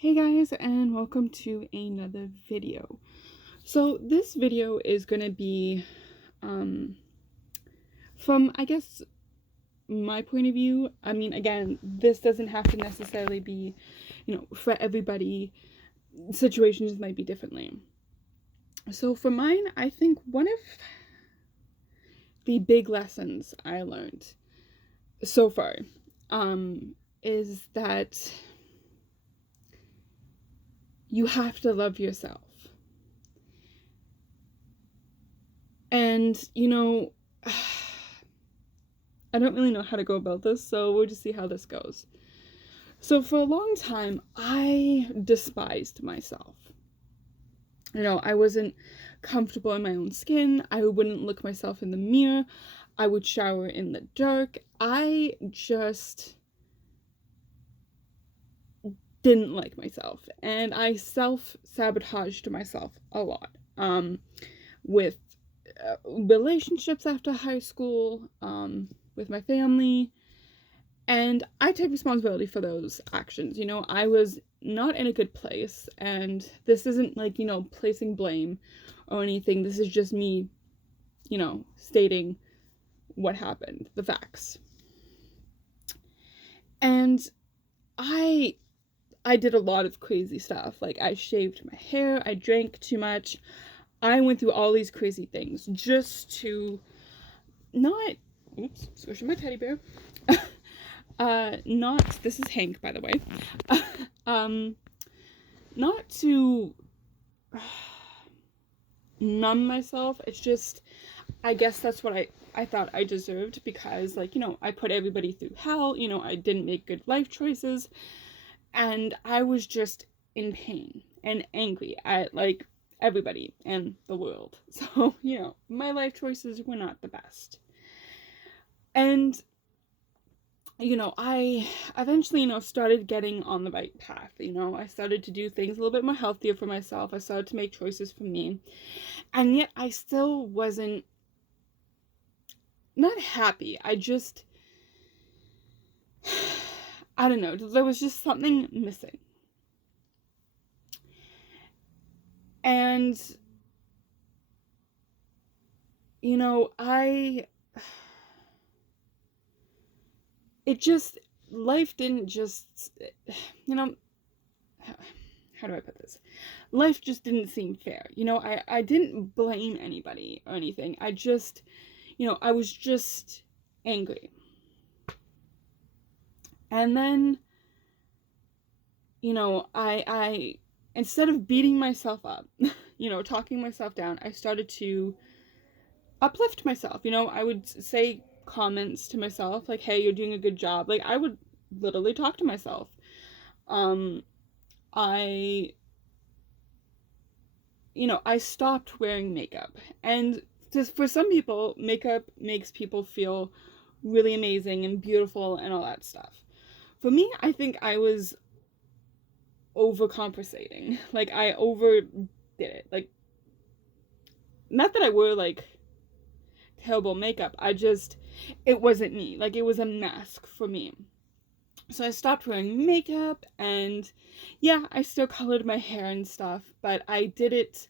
Hey guys, and welcome to another video. So this video is going to be from, I guess, my point of view. I mean, again, this doesn't have to necessarily be, for everybody. Situations might be differently. So for mine, I think one of the big lessons I learned so far is that you have to love yourself. And, I don't really know how to go about this, so we'll just see how this goes. So for a long time, I despised myself. I wasn't comfortable in my own skin. I wouldn't look myself in the mirror. I would shower in the dark. I just didn't like myself. And I self-sabotaged myself a lot. With relationships after high school, with my family, and I take responsibility for those actions. I was not in a good place, and this isn't like, placing blame or anything. This is just me, stating what happened, the facts. And I did a lot of crazy stuff. Like, I shaved my hair, I drank too much. I went through all these crazy things just to not, oops, squishing my teddy bear. This is Hank, by the way. Not to numb myself. It's just, I guess that's what I thought I deserved because, I put everybody through hell. I didn't make good life choices. And I was just in pain and angry at, everybody and the world. So, my life choices were not the best. And I eventually, started getting on the right path. I started to do things a little bit more healthier for myself. I started to make choices for me. And yet I still wasn't, not happy. I don't know. There was just something missing. And, life didn't just, how do I put this? Life just didn't seem fair. I didn't blame anybody or anything. I just, I was just angry. And then, I instead of beating myself up, talking myself down, I started to uplift myself. I would say comments to myself like, hey, you're doing a good job. Like, I would literally talk to myself. I stopped wearing makeup. And just for some people, makeup makes people feel really amazing and beautiful and all that stuff. For me, I think I was overcompensating. Like, I overdid it. Like, not that I wore, terrible makeup. It wasn't me. Like, it was a mask for me. So I stopped wearing makeup, and yeah, I still colored my hair and stuff, but I did it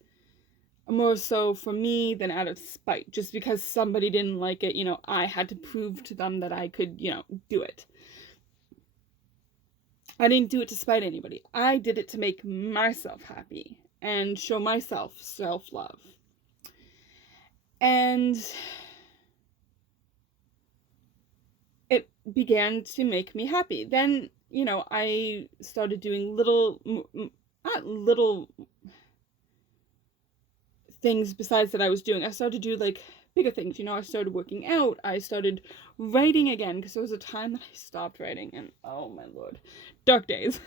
more so for me than out of spite. Just because somebody didn't like it, I had to prove to them that I could, do it. I didn't do it to spite anybody. I did it to make myself happy and show myself self-love. And it began to make me happy. Then, I started doing not little things besides that I was doing. I started to do, bigger things. I started working out. I started writing again, because there was a time that I stopped writing, and oh my lord, dark days.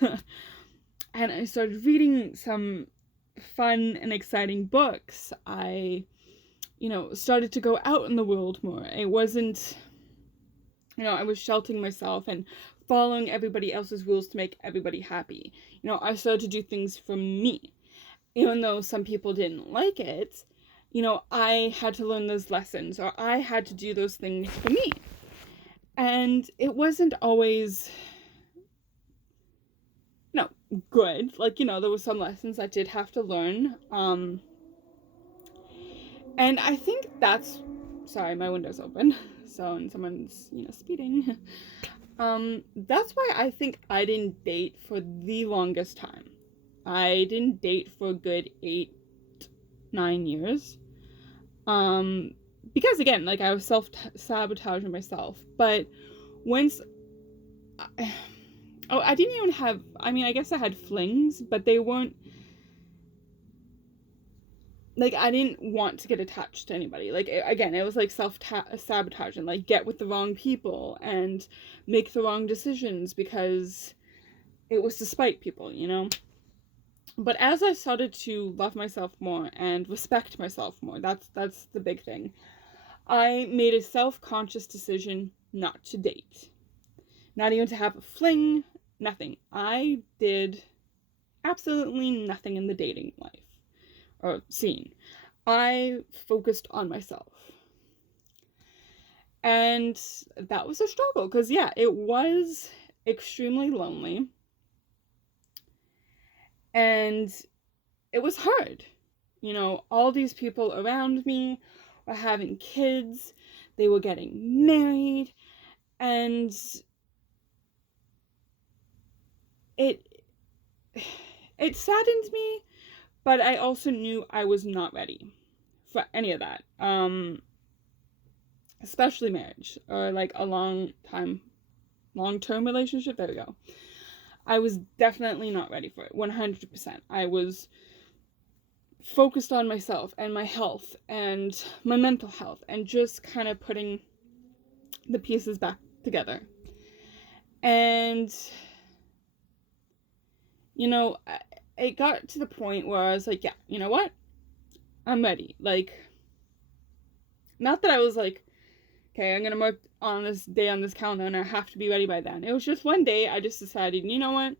And I started reading some fun and exciting books. I, started to go out in the world more. It wasn't, I was sheltering myself and following everybody else's rules to make everybody happy. I started to do things for me. Even though some people didn't like it, I had to learn those lessons, or I had to do those things for me. And it wasn't always, good. Like, you know, there were some lessons I did have to learn. And I think that's, sorry, my window's open. So, and someone's, you know, speeding. That's why I think I didn't date for the longest time. I didn't date for a good 8-9 years. Because again, like, I was self-sabotaging myself. But once I didn't even have, I mean, I guess I had flings, but they weren't, like, I didn't want to get attached to anybody. Like, again, it was like self-sabotaging, like, get with the wrong people and make the wrong decisions because it was to spite people, you know? But as I started to love myself more and respect myself more, that's the big thing. I made a self-conscious decision not to date. Not even to have a fling, nothing. I did absolutely nothing in the dating life or scene. I focused on myself. And that was a struggle because, yeah, it was extremely lonely. And it was hard. You know, all these people around me were having kids, they were getting married, and it saddened me, but I also knew I was not ready for any of that. Especially marriage or like a long-term relationship. There we go. I was definitely not ready for it. 100%. I was focused on myself and my health and my mental health and just kind of putting the pieces back together. And, you know, it got to the point where I was like, yeah, you know what? I'm ready. Like, not that I was like, okay, I'm gonna mark on this day on this calendar and I have to be ready by then. It was just one day I just decided, you know what?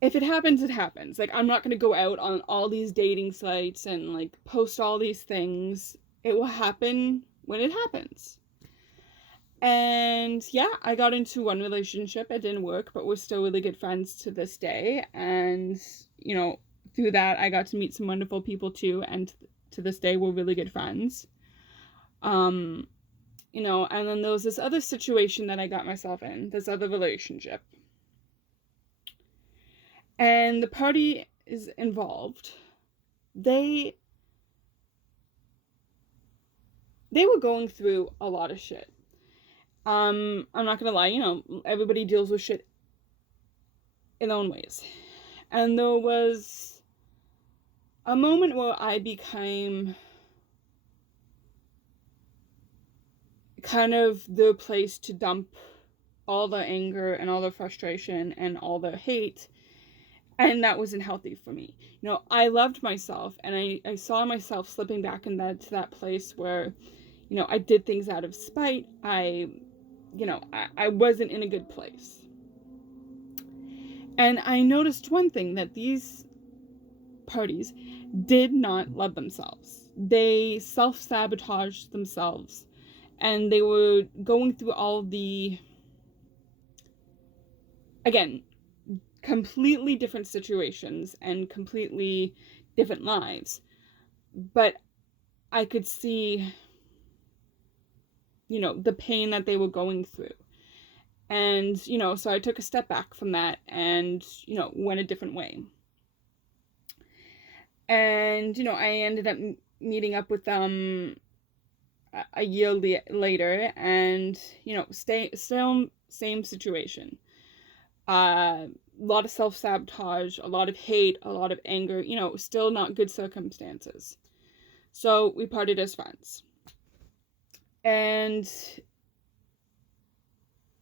If it happens, it happens. Like, I'm not gonna go out on all these dating sites and like post all these things. It will happen when it happens. And yeah, I got into one relationship. It didn't work, but we're still really good friends to this day. And, you know, through that, I got to meet some wonderful people too. And to this day, we're really good friends. You know, and then there was this other situation that I got myself in, this other relationship. And the party is involved. They were going through a lot of shit. I'm not gonna lie, you know, everybody deals with shit in their own ways. And there was a moment where I became kind of the place to dump all the anger and all the frustration and all the hate, and that wasn't healthy for me. You know, I loved myself, and I saw myself slipping back in that place where, you know, I did things out of spite. I wasn't in a good place. And I noticed one thing, that these parties did not love themselves. They self-sabotaged themselves, and they were going through all the, again, completely different situations and completely different lives. But I could see, you know, the pain that they were going through. And, you know, so I took a step back from that and, you know, went a different way. And, you know, I ended up meeting up with them a year later, and, you know, still same situation. A lot of self-sabotage, a lot of hate, a lot of anger, you know, still not good circumstances. So we parted as friends. And,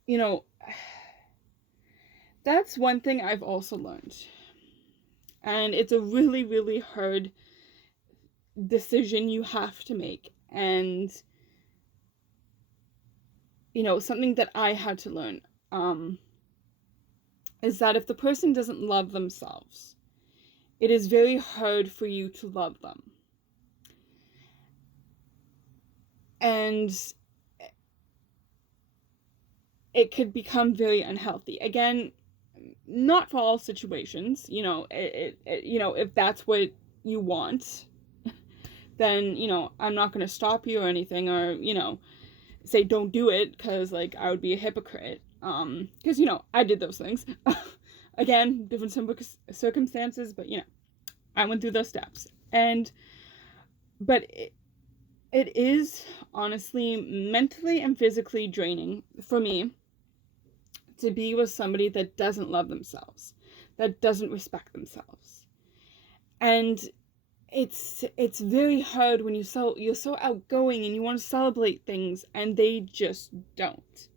you know, that's one thing I've also learned. And it's a really, really hard decision you have to make. And, you know, something that I had to learn is that if the person doesn't love themselves, it is very hard for you to love them. And it could become very unhealthy. Again, not for all situations, if that's what you want, then, I'm not going to stop you or anything, or, say don't do it, because, like, I would be a hypocrite, because, I did those things. Again, different circumstances, but, I went through those steps. But it is honestly mentally and physically draining for me to be with somebody that doesn't love themselves, that doesn't respect themselves. And it's very hard when you're so outgoing and you want to celebrate things and they just don't.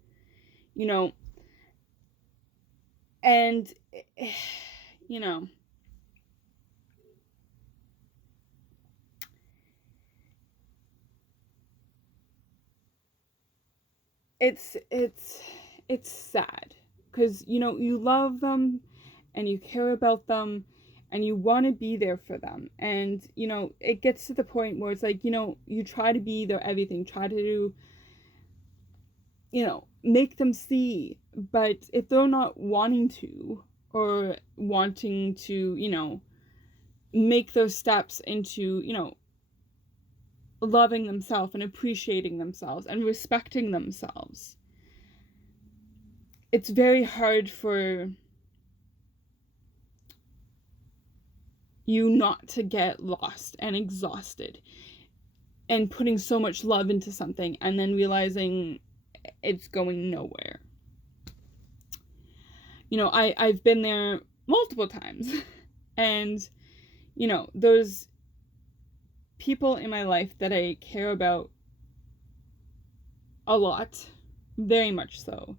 And it's sad, because you love them and you care about them and you want to be there for them, and it gets to the point where it's like, you try to be their everything, try to make them see, but if they're not wanting to, or wanting to make those steps into loving themselves and appreciating themselves and respecting themselves, it's very hard for you not to get lost and exhausted and putting so much love into something and then realizing it's going nowhere. I've been there multiple times, and those people in my life that I care about a lot, very much so,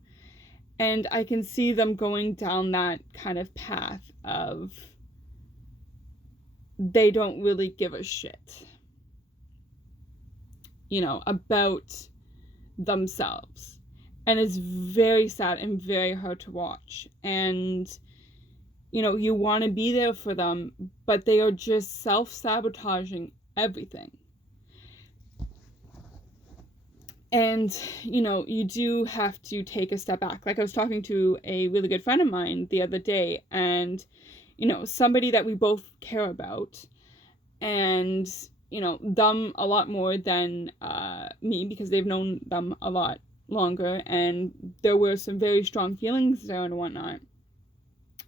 and I can see them going down that kind of path of they don't really give a shit, about themselves. And it's very sad and very hard to watch. And, you want to be there for them, but they are just self-sabotaging everything. And, you do have to take a step back. Like, I was talking to a really good friend of mine the other day, and, somebody that we both care about, and, them a lot more than me, because they've known them a lot longer, and there were some very strong feelings there and whatnot.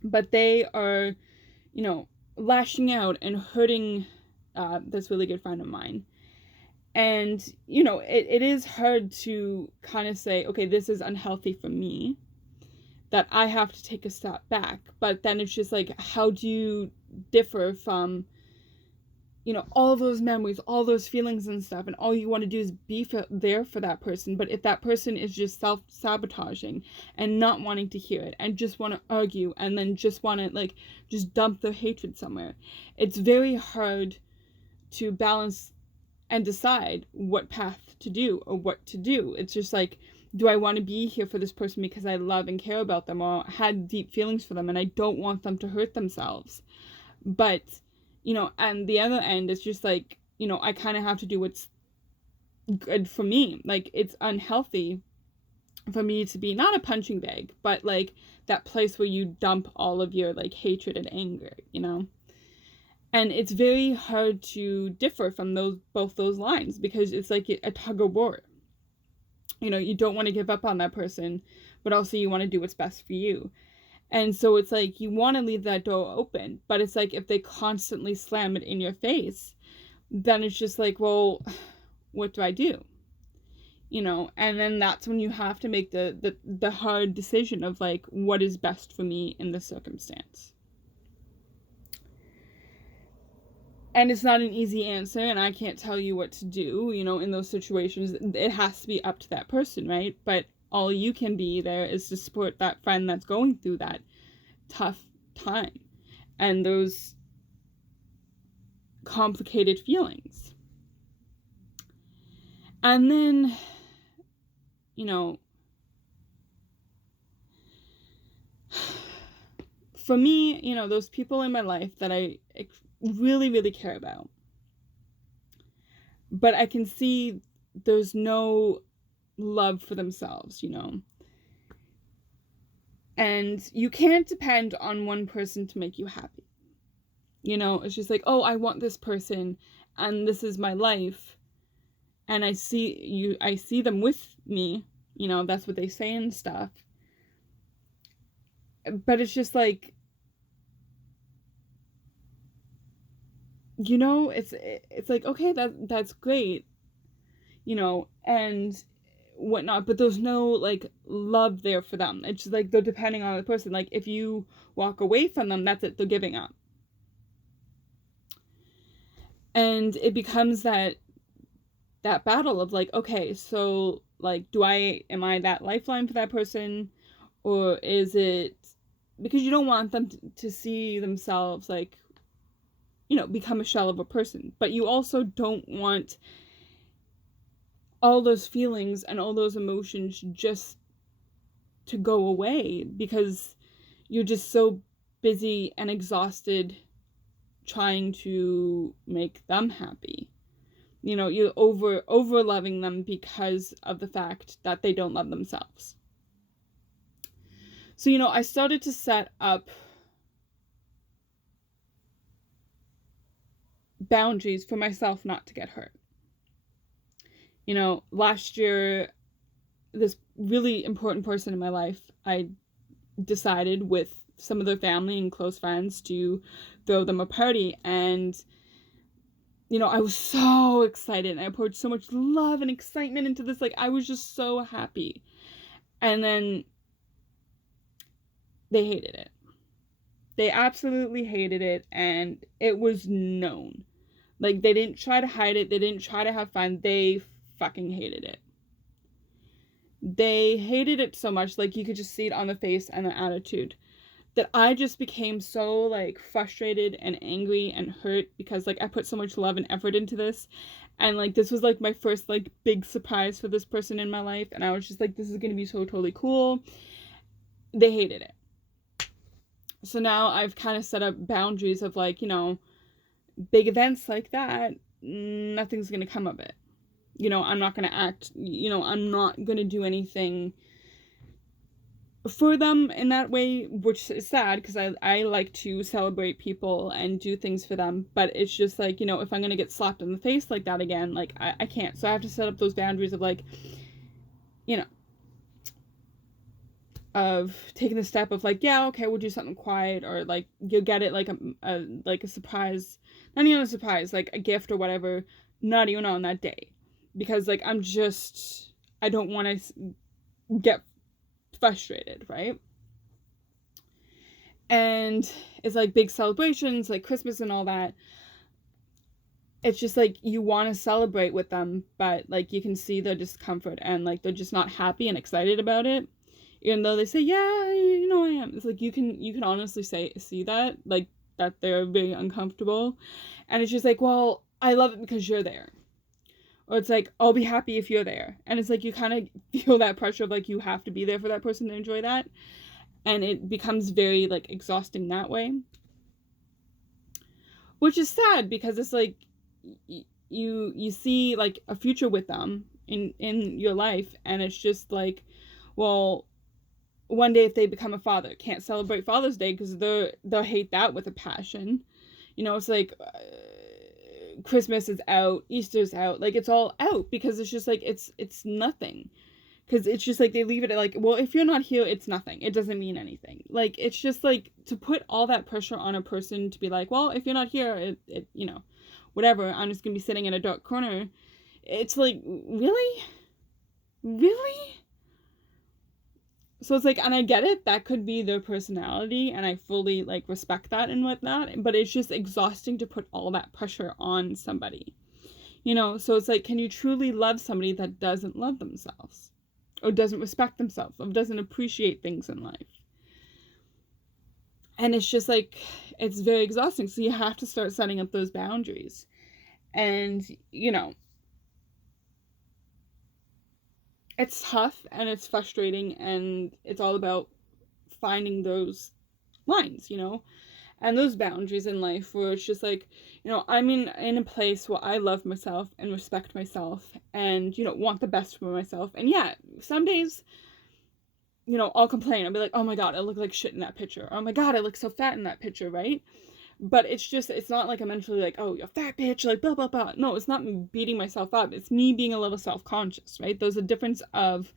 But they are, lashing out and hurting this really good friend of mine. And, it is hard to kind of say, okay, this is unhealthy for me, that I have to take a step back. But then it's just like, how do you differ from, all those memories, all those feelings and stuff, and all you want to do is be there for that person. But if that person is just self-sabotaging and not wanting to hear it and just want to argue and then just want to, like, just dump their hatred somewhere, it's very hard to balance and decide what path to do or what to do. It's just like, do I want to be here for this person because I love and care about them, or had deep feelings for them and I don't want them to hurt themselves? But and the other end is just like, I kind of have to do what's good for me. Like, it's unhealthy for me to be not a punching bag, but like that place where you dump all of your like hatred and anger, and it's very hard to differ from both those lines, because it's like a tug of war. You don't want to give up on that person, but also you want to do what's best for you. And so it's like, you want to leave that door open, but it's like, if they constantly slam it in your face, then it's just like, well, what do I do? And then that's when you have to make the hard decision of like, what is best for me in this circumstance. And it's not an easy answer, and I can't tell you what to do, in those situations. It has to be up to that person, right? But all you can be there is to support that friend that's going through that tough time and those complicated feelings. And then, for me, those people in my life that I really, really care about, but I can see there's no love for themselves, And you can't depend on one person to make you happy. You know, it's just like, oh, I want this person and this is my life. And I see them with me. You know, that's what they say and stuff. But it's just like, you know, it's like, okay, that's great, you know, and whatnot, but there's no like love there for them. It's just like they're depending on the person. Like if you walk away from them, that's it, they're giving up. And it becomes that battle of like, okay, so like, am I that lifeline for that person, or is it because you don't want them to see themselves like, you know, become a shell of a person, but you also don't want all those feelings and all those emotions just to go away because you're just so busy and exhausted trying to make them happy. You know, you're over loving them because of the fact that they don't love themselves. So, you know, I started to set up boundaries for myself not to get hurt. You know, last year, this really important person in my life, I decided with some of their family and close friends to throw them a party. And, you know, I was so excited and I poured so much love and excitement into this. Like, I was just so happy. And then they hated it. They absolutely hated it. And it was known. Like, they didn't try to hide it. They didn't try to have fun. They fucking hated it. They hated it so much, like, you could just see it on the face and the attitude, that I just became so, like, frustrated and angry and hurt because, like, I put so much love and effort into this. And, like, this was, like, my first, like, big surprise for this person in my life. And I was just like, this is going to be so totally cool. They hated it. So now I've kind of set up boundaries of, like, you know, big events like that, nothing's going to come of it. You know, I'm not going to act, you know, I'm not going to do anything for them in that way, which is sad because I like to celebrate people and do things for them. But it's just like, you know, if I'm going to get slapped in the face like that again, like, I can't. So I have to set up those boundaries of, like, you know, of taking the step of, like, yeah, okay, we'll do something quiet, or, like, you'll get it, like, a surprise, not even a surprise, like, a gift or whatever, not even on that day. Because, like, I don't want to get frustrated, right? And it's like big celebrations, like Christmas and all that. It's just like you want to celebrate with them, but, like, you can see their discomfort and, like, they're just not happy and excited about it. Even though they say, yeah, you know, I am. It's like you can honestly see that, like, that they're very uncomfortable. And it's just like, well, I love it because you're there. Or it's like, I'll be happy if you're there. And it's like you kind of feel that pressure of, like, you have to be there for that person to enjoy that. And it becomes very, like, exhausting that way. Which is sad because it's like you see, like, a future with them in your life, and it's just like, well, one day if they become a father, can't celebrate Father's Day because they'll hate that with a passion. You know, it's like Christmas is out, Easter's out, like, it's all out because it's just like it's nothing. Because it's just like they leave it at, like, well, if you're not here, it's nothing. It doesn't mean anything. Like, it's just like to put all that pressure on a person to be like, well, if you're not here, it you know, whatever, I'm just gonna be sitting in a dark corner. It's like, really? Really? So it's like, and I get it, that could be their personality, and I fully, like, respect that and whatnot, but it's just exhausting to put all that pressure on somebody. You know, so it's like, can you truly love somebody that doesn't love themselves? Or doesn't respect themselves? Or doesn't appreciate things in life? And it's just like, it's very exhausting. So you have to start setting up those boundaries. And, you know, it's tough and it's frustrating and it's all about finding those lines, you know, and those boundaries in life where it's just like, you know, I'm in a place where I love myself and respect myself and, you know, want the best for myself. And yeah, some days I'll complain. I'll be like, oh my God, I look like shit in that picture. Or, oh my God, I look so fat in that picture, right? But it's not like I'm mentally like, oh, you're a fat bitch, like, blah, blah, blah. No, it's not me beating myself up. It's me being a little self-conscious, right? There's a difference of,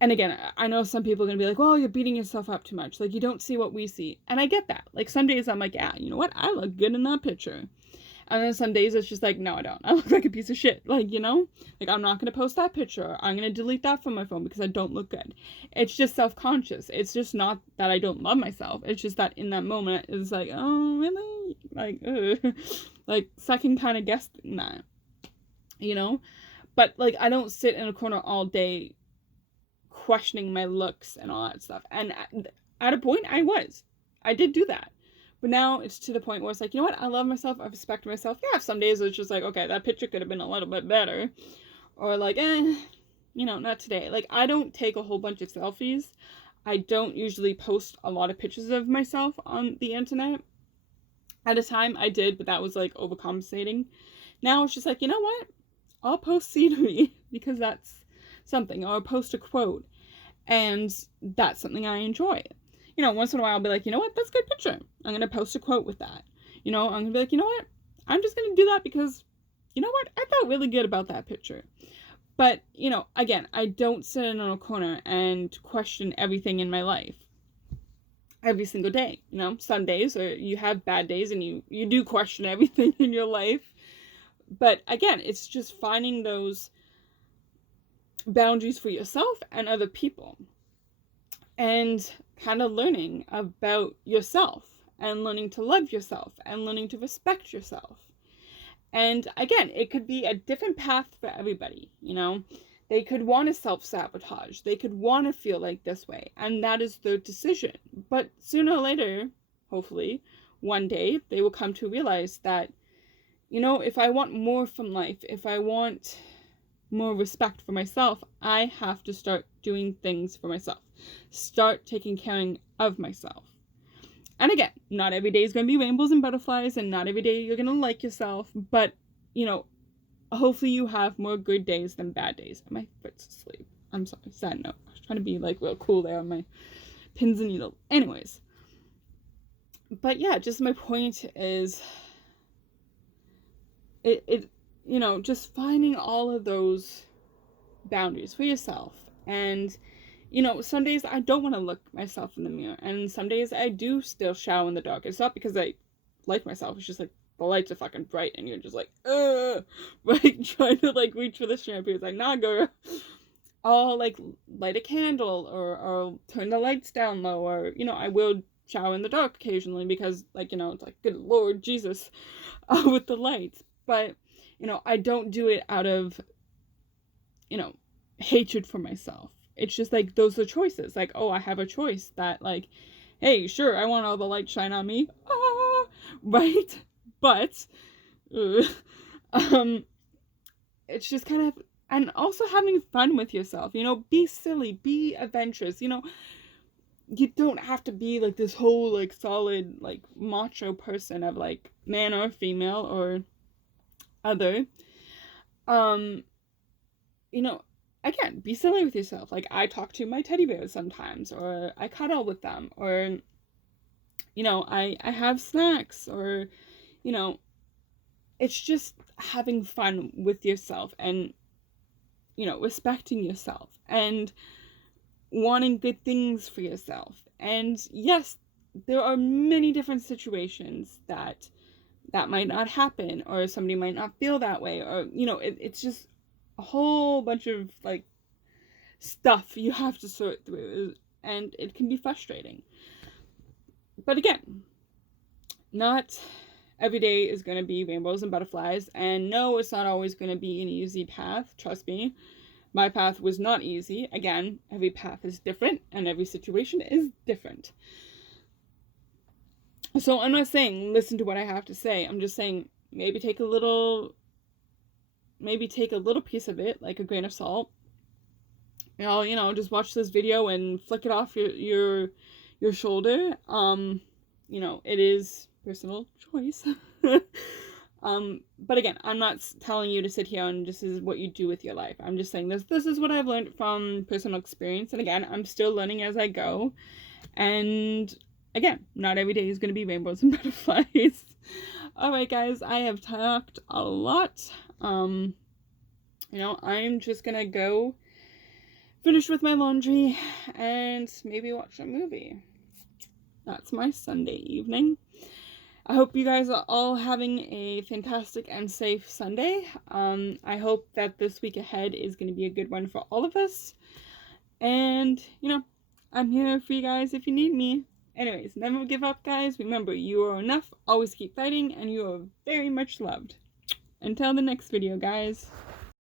and again, I know some people are going to be like, well, you're beating yourself up too much. Like, you don't see what we see. And I get that. Like, some days I'm like, yeah, you know what? I look good in that picture. And then some days it's just like, no, I don't. I look like a piece of shit. Like, like, I'm not going to post that picture. I'm going to delete that from my phone because I don't look good. It's just self-conscious. It's just not that I don't love myself. It's just that in that moment, it's like, oh, really? Like, ugh. Like, second kind of guessing that, But, like, I don't sit in a corner all day questioning my looks and all that stuff. And at a point, I did do that. But now it's to the point where it's like, you know what? I love myself. I respect myself. Yeah, some days it's just like, okay, that picture could have been a little bit better. Or like, not today. Like, I don't take a whole bunch of selfies. I don't usually post a lot of pictures of myself on the internet. At a time, I did, but that was like overcompensating. Now it's just like, you know what? I'll post scenery because that's something. Or I'll post a quote. And that's something I enjoy. Once in a while I'll be like, you know what, that's a good picture. I'm going to post a quote with that. I'm going to be like, you know what, I'm just going to do that because, you know what, I felt really good about that picture. But, again, I don't sit in a corner and question everything in my life every single day. Some days you have bad days and you do question everything in your life. But again, it's just finding those boundaries for yourself and other people. And kind of learning about yourself and learning to love yourself and learning to respect yourself. And again, it could be a different path for everybody, They could want to self-sabotage. They could want to feel like this way. And that is their decision. But sooner or later, hopefully, one day, they will come to realize that, if I want more from life, if I want more respect for myself, I have to start doing things for myself. Start taking care of myself. And again, not every day is going to be rainbows and butterflies, and not every day you're going to like yourself, but, hopefully you have more good days than bad days. My foot's asleep. I'm sorry, sad note. I was trying to be, like, real cool there on my pins and needles. Anyways. But yeah, just my point is, just finding all of those boundaries for yourself. And, some days I don't want to look myself in the mirror. And some days I do still shower in the dark. It's not because I like myself. It's just like the lights are fucking bright and you're just like, right? Trying to like reach for the shampoo. It's like, nah, girl. I'll like light a candle or turn the lights down low. Or, I will shower in the dark occasionally because like, it's like, good Lord Jesus, with the lights. But, I don't do it out of, hatred for myself. It's just like, those are choices. Like, oh, I have a choice that like, hey, sure, I want all the light shine on me. Right? But, it's just kind of, and also having fun with yourself, be silly, be adventurous, you don't have to be like this whole like solid like macho person of like man or female or other. Again, be silly with yourself. Like, I talk to my teddy bears sometimes, or I cuddle with them, or, I have snacks, or, it's just having fun with yourself and, respecting yourself and wanting good things for yourself. And yes, there are many different situations that might not happen, or somebody might not feel that way, or, it's just a whole bunch of like stuff you have to sort through, and it can be frustrating. But again, not every day is going to be rainbows and butterflies, and no, it's not always going to be an easy path. Trust me, my path was not easy. Again, every path is different and every situation is different. So I'm not saying listen to what I have to say. I'm just saying maybe take a little piece of it, like a grain of salt. Just watch this video and flick it off your shoulder. It is personal choice. But again, I'm not telling you to sit here and this is what you do with your life. I'm just saying this is what I've learned from personal experience. And again, I'm still learning as I go. And again, not every day is going to be rainbows and butterflies. Alright guys, I have talked a lot. I'm just going to go finish with my laundry and maybe watch a movie. That's my Sunday evening. I hope you guys are all having a fantastic and safe Sunday. I hope that this week ahead is going to be a good one for all of us. And, I'm here for you guys if you need me. Anyways, never give up, guys. Remember, you are enough. Always keep fighting, and you are very much loved. Until the next video, guys.